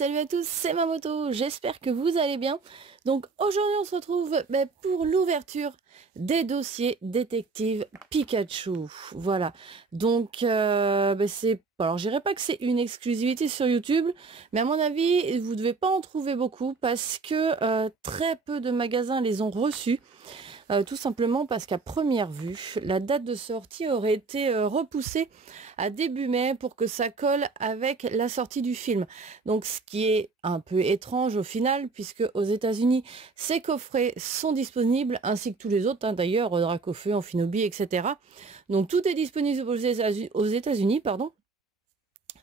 salut à tous, c'est Mamoto, j'espère que vous allez bien. Donc aujourd'hui on se retrouve pour l'ouverture des dossiers détective Pikachu. Voilà, donc c'est... Alors je dirais pas que c'est une exclusivité sur YouTube, mais à mon avis vous devez pas en trouver beaucoup parce que très peu de magasins les ont reçus. Tout simplement parce qu'à première vue, la date de sortie aurait été repoussée à début mai pour que ça colle avec la sortie du film. Donc ce qui est un peu étrange au final, puisque aux États-Unis, ces coffrets sont disponibles, ainsi que tous les autres, hein, d'ailleurs, Dracofeu, Amphinobi, etc. Donc tout est disponible aux États-Unis, pardon.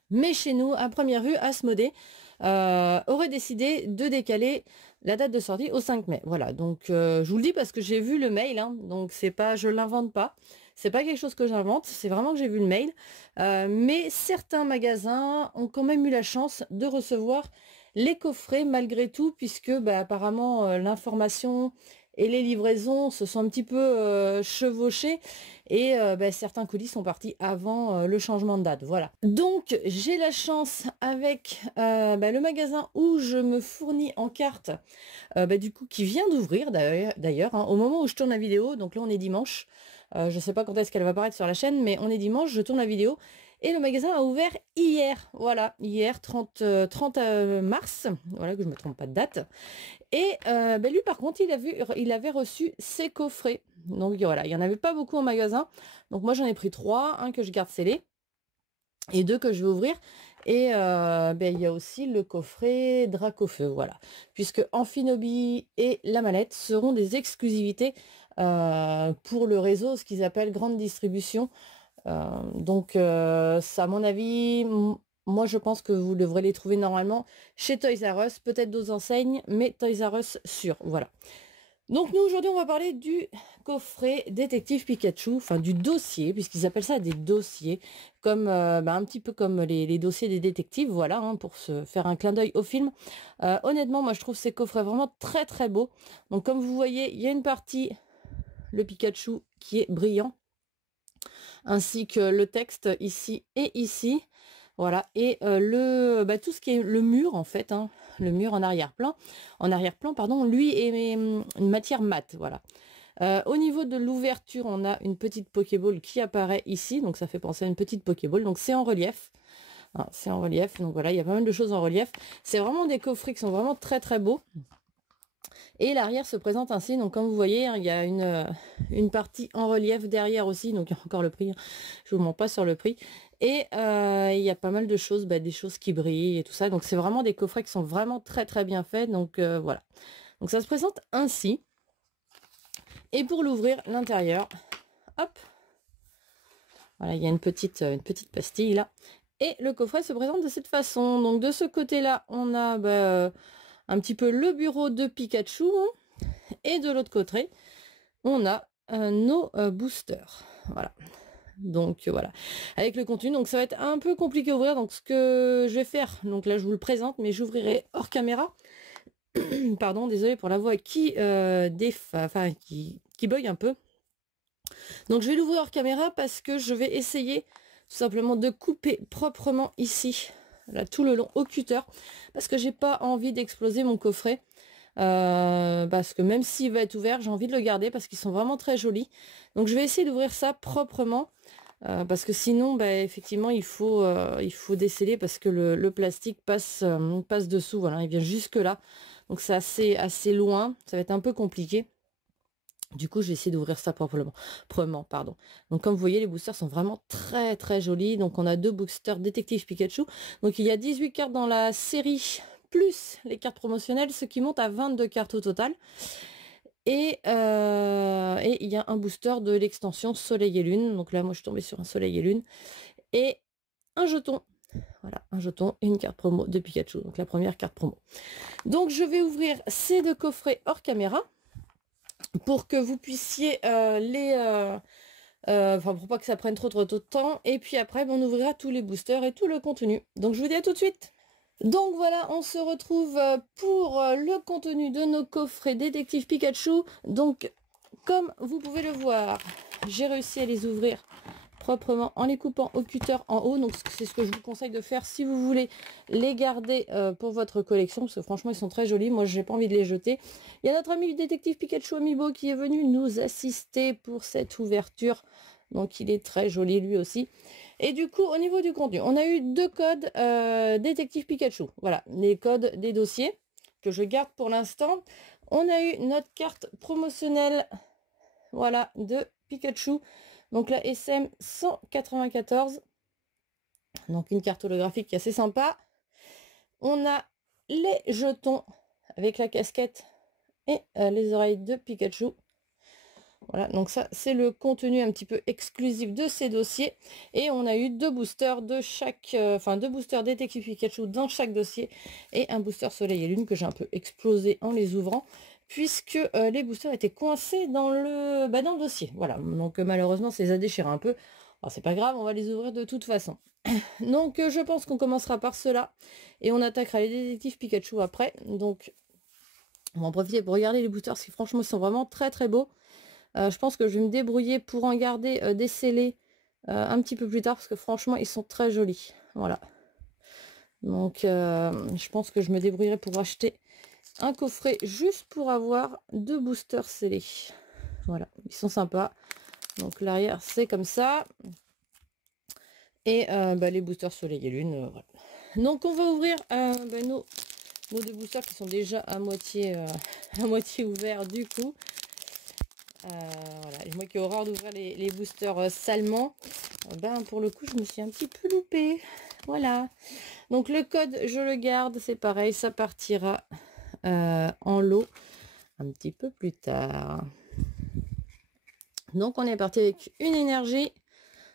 Mais chez nous, à première vue, Asmodée aurait décidé de décaler la date de sortie au 5 mai. Voilà, donc je vous le dis parce que j'ai vu le mail, hein, donc c'est pas, je l'invente pas, c'est pas quelque chose que j'invente, c'est vraiment que j'ai vu le mail. Mais certains magasins ont quand même eu la chance de recevoir les coffrets malgré tout, puisque apparemment l'information et les livraisons se sont un petit peu chevauchées et certains colis sont partis avant le changement de date. Voilà. Donc j'ai la chance avec le magasin où je me fournis en cartes, du coup qui vient d'ouvrir d'ailleurs, hein, au moment où je tourne la vidéo. Donc là on est dimanche. Je ne sais pas quand est-ce qu'elle va apparaître sur la chaîne, mais on est dimanche, je tourne la vidéo. Et le magasin a ouvert hier, voilà, hier 30 mars, voilà, que je ne me trompe pas de date. Et lui par contre, il avait reçu ses coffrets. Donc voilà, il n'y en avait pas beaucoup en magasin. Donc moi j'en ai pris 3, un que je garde scellé et 2 que je vais ouvrir. Et il y a aussi le coffret Dracofeu, voilà. Puisque Amphinobi et la mallette seront des exclusivités pour le réseau, ce qu'ils appellent grande distribution. Ça, à mon avis, moi je pense que vous devrez les trouver normalement chez Toys R Us, peut-être d'autres enseignes, mais Toys R Us sûr, voilà. Donc nous aujourd'hui on va parler du coffret détective Pikachu, enfin du dossier, puisqu'ils appellent ça des dossiers, comme un petit peu comme les dossiers des détectives, voilà, hein, pour se faire un clin d'œil au film. Honnêtement, moi je trouve ces coffrets vraiment très très beaux. Donc comme vous voyez, il y a une partie, le Pikachu qui est brillant, ainsi que le texte ici et ici. Voilà, et tout ce qui est le mur en fait, hein, le mur en arrière-plan, pardon, lui est une matière mate, voilà. Au niveau de l'ouverture, on a une petite Pokéball qui apparaît ici, donc ça fait penser à une petite Pokéball, donc c'est en relief. Hein, c'est en relief, donc voilà, il y a pas mal de choses en relief. C'est vraiment des coffrets qui sont vraiment très très beaux. Et l'arrière se présente ainsi, donc comme vous voyez, hein, il y a une partie en relief derrière aussi, donc il y a encore le prix, hein. Je vous mens pas sur le prix. Et il y a pas mal de choses, des choses qui brillent et tout ça, donc c'est vraiment des coffrets qui sont vraiment très très bien faits, donc voilà. Donc ça se présente ainsi. Et pour l'ouvrir, l'intérieur, hop, voilà, il y a une petite pastille là. Et le coffret se présente de cette façon. Donc de ce côté-là, on a un petit peu le bureau de Pikachu, hein, et de l'autre côté, on a nos boosters. Voilà. Donc voilà, avec le contenu. Donc ça va être un peu compliqué à ouvrir. Donc ce que je vais faire, donc là je vous le présente, mais j'ouvrirai hors caméra. Pardon, désolé pour la voix qui bug un peu. Donc je vais l'ouvrir hors caméra parce que je vais essayer tout simplement de couper proprement ici, là tout le long au cutter, parce que j'ai pas envie d'exploser mon coffret. Parce que même s'il va être ouvert, j'ai envie de le garder parce qu'ils sont vraiment très jolis. Donc je vais essayer d'ouvrir ça proprement. Parce que sinon, effectivement, il faut déceler parce que le plastique passe dessous. Voilà, il vient jusque là. Donc c'est assez loin. Ça va être un peu compliqué. Du coup, je vais essayer d'ouvrir ça proprement, pardon. Donc, comme vous voyez, les boosters sont vraiment très, très jolis. Donc, on a 2 boosters détective Pikachu. Donc, il y a 18 cartes dans la série, plus les cartes promotionnelles, ce qui monte à 22 cartes au total. Et il y a un booster de l'extension Soleil et Lune. Donc là, moi, je suis tombée sur un Soleil et Lune. Et un jeton. Voilà, un jeton et une carte promo de Pikachu. Donc, la première carte promo. Donc, je vais ouvrir ces 2 coffrets hors caméra pour que vous puissiez pour pas que ça prenne trop de temps. Et puis après, on ouvrira tous les boosters et tout le contenu. Donc, je vous dis à tout de suite. Donc voilà, on se retrouve pour le contenu de nos coffrets détective Pikachu. Donc, comme vous pouvez le voir, j'ai réussi à les ouvrir proprement en les coupant au cutter en haut. Donc c'est ce que je vous conseille de faire si vous voulez les garder pour votre collection, parce que franchement ils sont très jolis. Moi j'ai pas envie de les jeter. Il y a notre ami détective Pikachu Amiibo qui est venu nous assister pour cette ouverture. Donc il est très joli lui aussi. Et du coup au niveau du contenu, on a eu 2 codes détective Pikachu. Voilà, les codes des dossiers que je garde pour l'instant. On a eu notre carte promotionnelle, voilà, de Pikachu. Donc la SM 194. Donc une carte holographique qui est assez sympa. On a les jetons avec la casquette et les oreilles de Pikachu. Voilà, donc ça c'est le contenu un petit peu exclusif de ces dossiers. Et on a eu 2 boosters de chaque, 2 boosters détective Pikachu dans chaque dossier et un booster Soleil et Lune que j'ai un peu explosé en les ouvrant, puisque les boosters étaient coincés dans le dossier. Voilà, donc malheureusement ça les a déchirés un peu. Alors c'est pas grave, on va les ouvrir de toute façon. Donc je pense qu'on commencera par cela et on attaquera les détectives Pikachu après. Donc on va en profiter pour regarder les boosters, parce que franchement ils sont vraiment très très beaux. Je pense que je vais me débrouiller pour en garder des scellés un petit peu plus tard, parce que franchement ils sont très jolis. Voilà. Donc je pense que je me débrouillerai pour acheter un coffret juste pour avoir 2 boosters scellés. Voilà, ils sont sympas. Donc l'arrière c'est comme ça. Et les boosters Soleil et Lune. Voilà. Donc on va ouvrir nos 2 boosters qui sont déjà à moitié ouverts du coup. Voilà. Et moi qui ai horreur d'ouvrir les boosters salement, pour le coup je me suis un petit peu loupée. Voilà. Donc le code je le garde, c'est pareil, ça partira en lot un petit peu plus tard. Donc on est parti avec une énergie,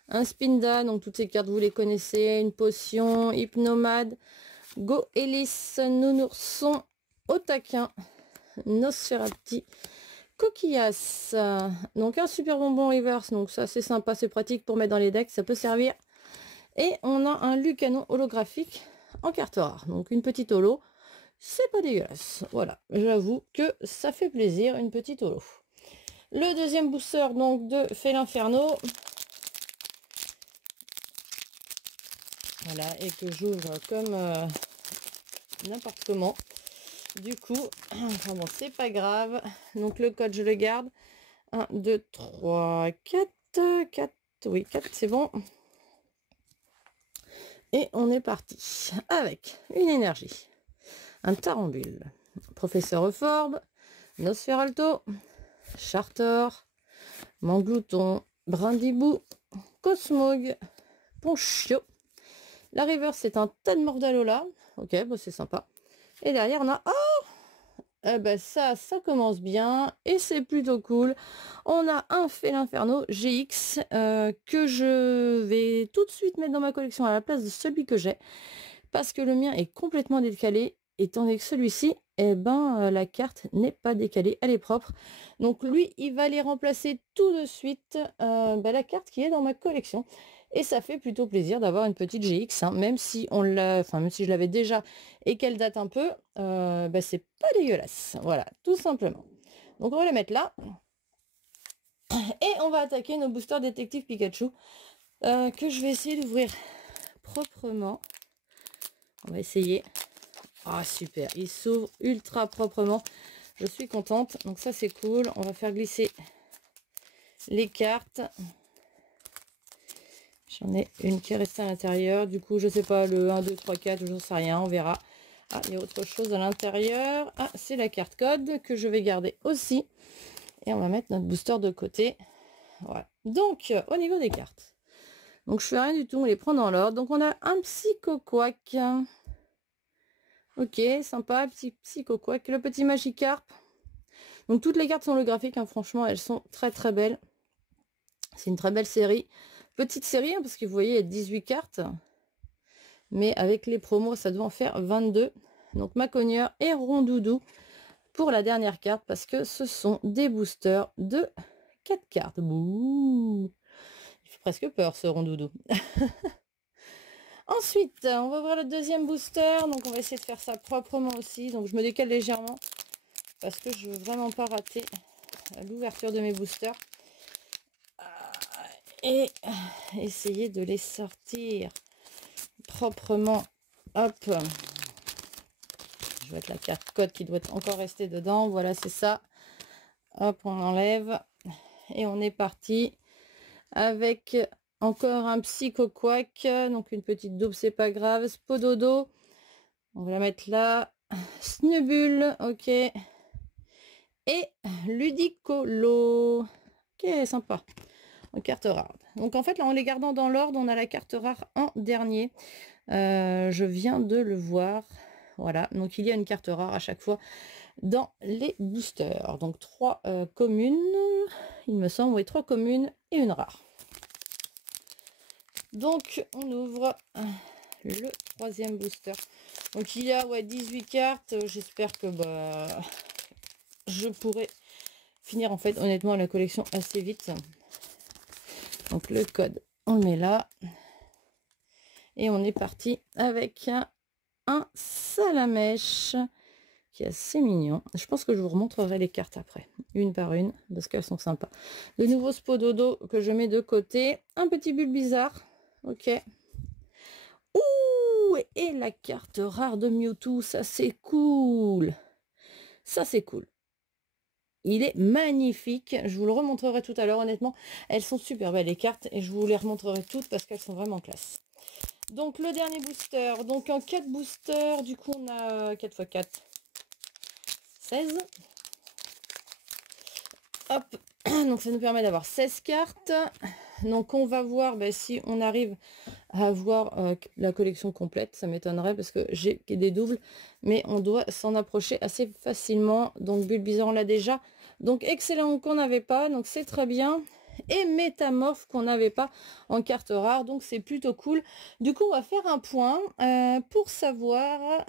un Spinda, donc toutes ces cartes vous les connaissez, une potion, Hypnomade, Goélis, Nounourson, Otaquin, Nosferapti, Coquillas, donc un super bonbon reverse, donc ça c'est sympa, c'est pratique pour mettre dans les decks, ça peut servir. Et on a un Lucanon holographique en carte rare, donc une petite holo, c'est pas dégueulasse. Voilà, j'avoue que ça fait plaisir, une petite holo. Le deuxième booster donc de Fél'Inferno. Voilà, et que j'ouvre comme n'importe comment. Du coup, enfin bon, c'est pas grave. Donc le code, je le garde. 1, 2, 3, 4. 4, oui, 4, c'est bon. Et on est parti avec une énergie. Un Tarambule. Professeur Euphorbe. Nosferalto. Chartor. Manglouton. Brindibou. Cosmog. Ponchio. La reverse, c'est un tas de Mordalola. Ok, c'est sympa. Et derrière, on a... ça commence bien. Et c'est plutôt cool. On a un Fél'Inferno GX que je vais tout de suite mettre dans ma collection à la place de celui que j'ai. Parce que le mien est complètement décalé. Étant donné que celui-ci, la carte n'est pas décalée. Elle est propre. Donc lui, il va les remplacer tout de suite la carte qui est dans ma collection. Et ça fait plutôt plaisir d'avoir une petite GX, hein, même si même si je l'avais déjà et qu'elle date un peu, c'est pas dégueulasse. Voilà, tout simplement. Donc on va les mettre là. Et on va attaquer nos boosters détective Pikachu que je vais essayer d'ouvrir proprement. On va essayer. Ah super, il s'ouvre ultra proprement. Je suis contente. Donc ça c'est cool. On va faire glisser les cartes. J'en ai une qui est restée à l'intérieur. Du coup, je sais pas, le 1, 2, 3, 4, je ne sais rien, on verra. Ah, il y a autre chose à l'intérieur. Ah, c'est la carte code que je vais garder aussi. Et on va mettre notre booster de côté. Voilà. Donc, au niveau des cartes. Donc, je fais rien du tout, on les prend dans l'ordre. Donc, on a un Psychoquack. Ok, sympa, petit Psychoquack. Le petit Magikarp. Donc, toutes les cartes sont holographiques, hein, franchement, elles sont très très belles. C'est une très belle série. Petite série, hein, parce que vous voyez, il y a 18 cartes. Mais avec les promos, ça doit en faire 22. Donc, Macogneur et Rondoudou pour la dernière carte, parce que ce sont des boosters de 4 cartes. Bouh, il fait presque peur, ce Rondoudou. Ensuite, on va ouvrir le deuxième booster. Donc, on va essayer de faire ça proprement aussi. Donc, je me décale légèrement, parce que je veux vraiment pas rater l'ouverture de mes boosters. et essayer de les sortir proprement. Hop, je vais mettre la carte code qui doit encore rester dedans. Voilà, c'est ça. Hop, on enlève et on est parti avec encore un Psycho Quack, donc une petite double, c'est pas grave. Spododo, on va la mettre là. Snubule, ok. Et Ludicolo, ok, sympa. En carte rare. Donc en fait là, en les gardant dans l'ordre, on a la carte rare en dernier. Je viens de le voir. Voilà, donc il y a une carte rare à chaque fois dans les boosters. Donc 3 communes, il me semble, oui, 3 communes et une rare. Donc on ouvre le 3e booster. Donc il y a 18 cartes. J'espère que je pourrai finir en fait honnêtement la collection assez vite. Donc le code, on le met là. Et on est parti avec un Salamèche qui est assez mignon. Je pense que je vous remontrerai les cartes après, une par une, parce qu'elles sont sympas. De nouveau Spododo que je mets de côté. Un petit Bulbizarre. Ok. Ouh, et la carte rare de Mewtwo, ça c'est cool. Ça c'est cool. Il est magnifique. Je vous le remontrerai tout à l'heure, honnêtement. Elles sont super belles les cartes et je vous les remontrerai toutes parce qu'elles sont vraiment classe. Donc le dernier booster, donc en 4 boosters, du coup on a 4 x 4, 16. Hop, donc ça nous permet d'avoir 16 cartes. Donc on va voir si on arrive à avoir la collection complète. Ça m'étonnerait parce que j'ai des doubles, mais on doit s'en approcher assez facilement. Donc Bulbizarre on l'a déjà. Donc excellent qu'on n'avait pas, donc c'est très bien. Et Métamorphe qu'on n'avait pas en carte rare, donc c'est plutôt cool. Du coup on va faire un point pour savoir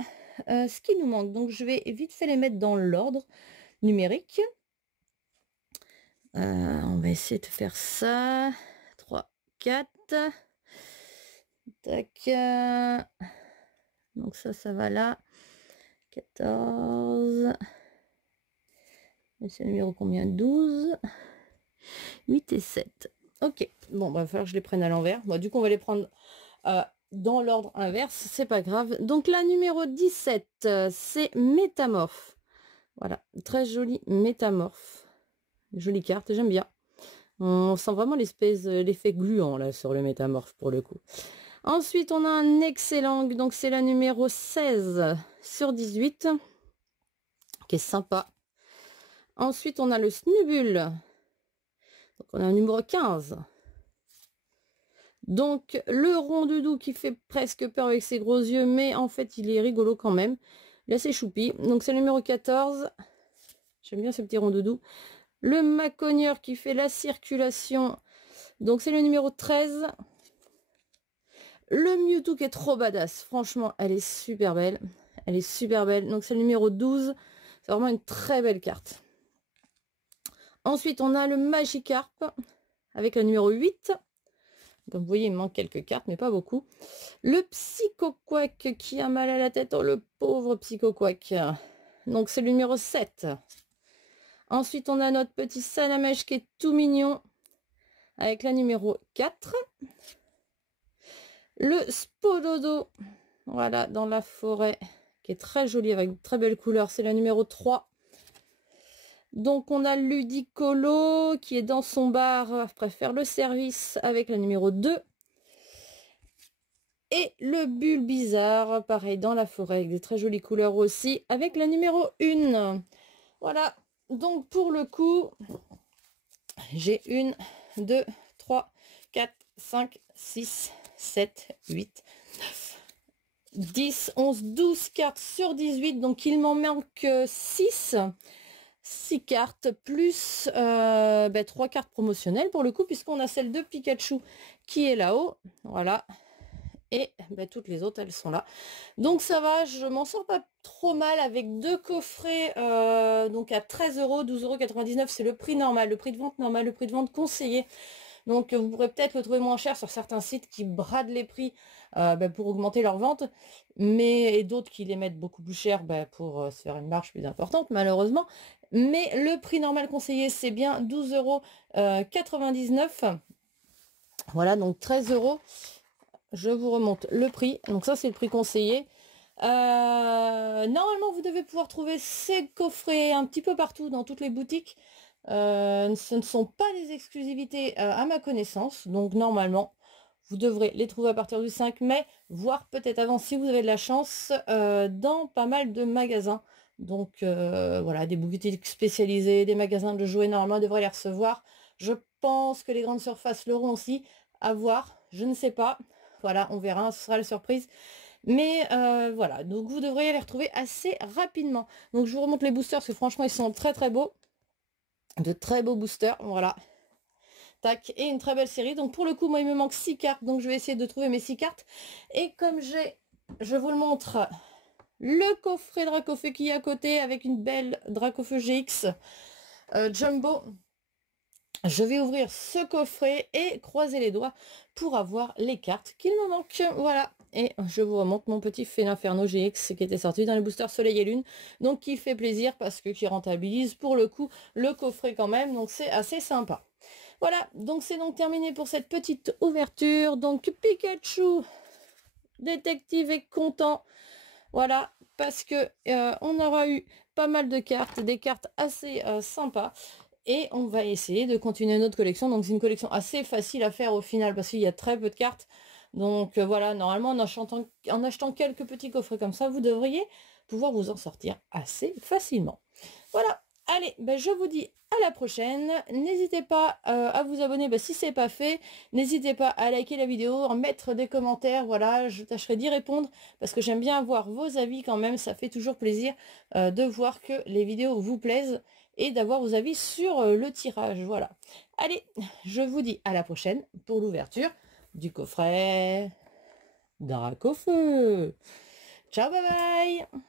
ce qui nous manque. Donc je vais vite fait les mettre dans l'ordre numérique. On va essayer de faire ça. 3, 4. Tac. Donc ça va là. 14. C'est le numéro combien? 12. 8 et 7. Ok. Bon, il va falloir que je les prenne à l'envers. Bon, du coup, on va les prendre dans l'ordre inverse. C'est pas grave. Donc, la numéro 17, c'est Métamorphe. Voilà. Très jolie Métamorphe. Jolie carte. J'aime bien. On sent vraiment l'effet gluant là sur le Métamorphe pour le coup. Ensuite, on a un excellent. Donc, c'est la numéro 16 sur 18. Qui est sympa. Ensuite, on a le Snubule. Donc, on a un numéro 15. Donc, le Rondoudou qui fait presque peur avec ses gros yeux, mais en fait, il est rigolo quand même. Là, c'est choupi. Donc, c'est le numéro 14. J'aime bien ce petit Rondoudou. Le Macogneur qui fait la circulation. Donc, c'est le numéro 13. Le Mewtwo qui est trop badass. Franchement, elle est super belle. Elle est super belle. Donc, c'est le numéro 12. C'est vraiment une très belle carte. Ensuite, on a le Magikarp avec le numéro 8. Comme vous voyez, il me manque quelques cartes, mais pas beaucoup. Le Psycho Quack qui a mal à la tête. Oh, le pauvre Psycho Quack. Donc, c'est le numéro 7. Ensuite, on a notre petit Salamèche qui est tout mignon avec la numéro 4. Le Spododo, voilà, dans la forêt, qui est très joli avec de très belles couleurs. C'est la numéro 3. Donc, on a Ludicolo qui est dans son bar après faire le service avec la numéro 2. Et le Bulbizarre, pareil, dans la forêt avec des très jolies couleurs aussi avec la numéro 1. Voilà, donc pour le coup, j'ai 1, 2, 3, 4, 5, 6, 7, 8, 9, 10, 11, 12 cartes sur 18. Donc il m'en manque 6. 6 cartes plus 3 cartes promotionnelles pour le coup, puisqu'on a celle de Pikachu qui est là-haut. Voilà. Et toutes les autres, elles sont là. Donc ça va, je m'en sors pas trop mal avec 2 coffrets donc à 13 €, 12,99 €, c'est le prix normal, le prix de vente normal, le prix de vente conseillé. Donc vous pourrez peut-être le trouver moins cher sur certains sites qui bradent les prix pour augmenter leur vente, et d'autres qui les mettent beaucoup plus cher pour se faire une marge plus importante malheureusement. Mais le prix normal conseillé, c'est bien 12,99 €. Voilà, donc 13 €. Je vous remonte le prix. Donc ça, c'est le prix conseillé. Normalement, vous devez pouvoir trouver ces coffrets un petit peu partout dans toutes les boutiques. Ce ne sont pas des exclusivités à ma connaissance. Donc normalement, vous devrez les trouver à partir du 5 mai, voire peut-être avant si vous avez de la chance, dans pas mal de magasins. Donc voilà, des boutiques spécialisées, des magasins de jouets, normalement devraient les recevoir. Je pense que les grandes surfaces l'auront aussi. À voir, je ne sais pas. Voilà, on verra, ce sera la surprise. Mais voilà, donc vous devriez les retrouver assez rapidement. Donc je vous remonte les boosters parce que franchement ils sont très très beaux. De très beaux boosters, voilà. Tac, et une très belle série. Donc pour le coup, moi il me manque 6 cartes, donc je vais essayer de trouver mes 6 cartes. Et comme je vous le montre, le coffret Dracofeu qui est à côté avec une belle Dracofeu GX Jumbo. Je vais ouvrir ce coffret et croiser les doigts pour avoir les cartes qu'il me manque. Voilà. Et je vous remonte mon petit Félinferno GX qui était sorti dans les boosters Soleil et Lune. Donc qui fait plaisir parce que qui rentabilise pour le coup le coffret quand même. Donc c'est assez sympa. Voilà. Donc c'est donc terminé pour cette petite ouverture. Donc Pikachu détective est content. Voilà. Parce que on aura eu pas mal de cartes. Des cartes assez sympas. Et on va essayer de continuer notre collection. Donc c'est une collection assez facile à faire au final parce qu'il y a très peu de cartes. Donc voilà, normalement en achetant quelques petits coffrets comme ça, vous devriez pouvoir vous en sortir assez facilement. Voilà, allez, ben, je vous dis à la prochaine. N'hésitez pas à vous abonner si c'est pas fait. N'hésitez pas à liker la vidéo, à mettre des commentaires. Voilà, je tâcherai d'y répondre parce que j'aime bien avoir vos avis quand même. Ça fait toujours plaisir de voir que les vidéos vous plaisent et d'avoir vos avis sur le tirage. Voilà. Allez, je vous dis à la prochaine pour l'ouverture du coffret Dracofeu. Ciao, bye bye.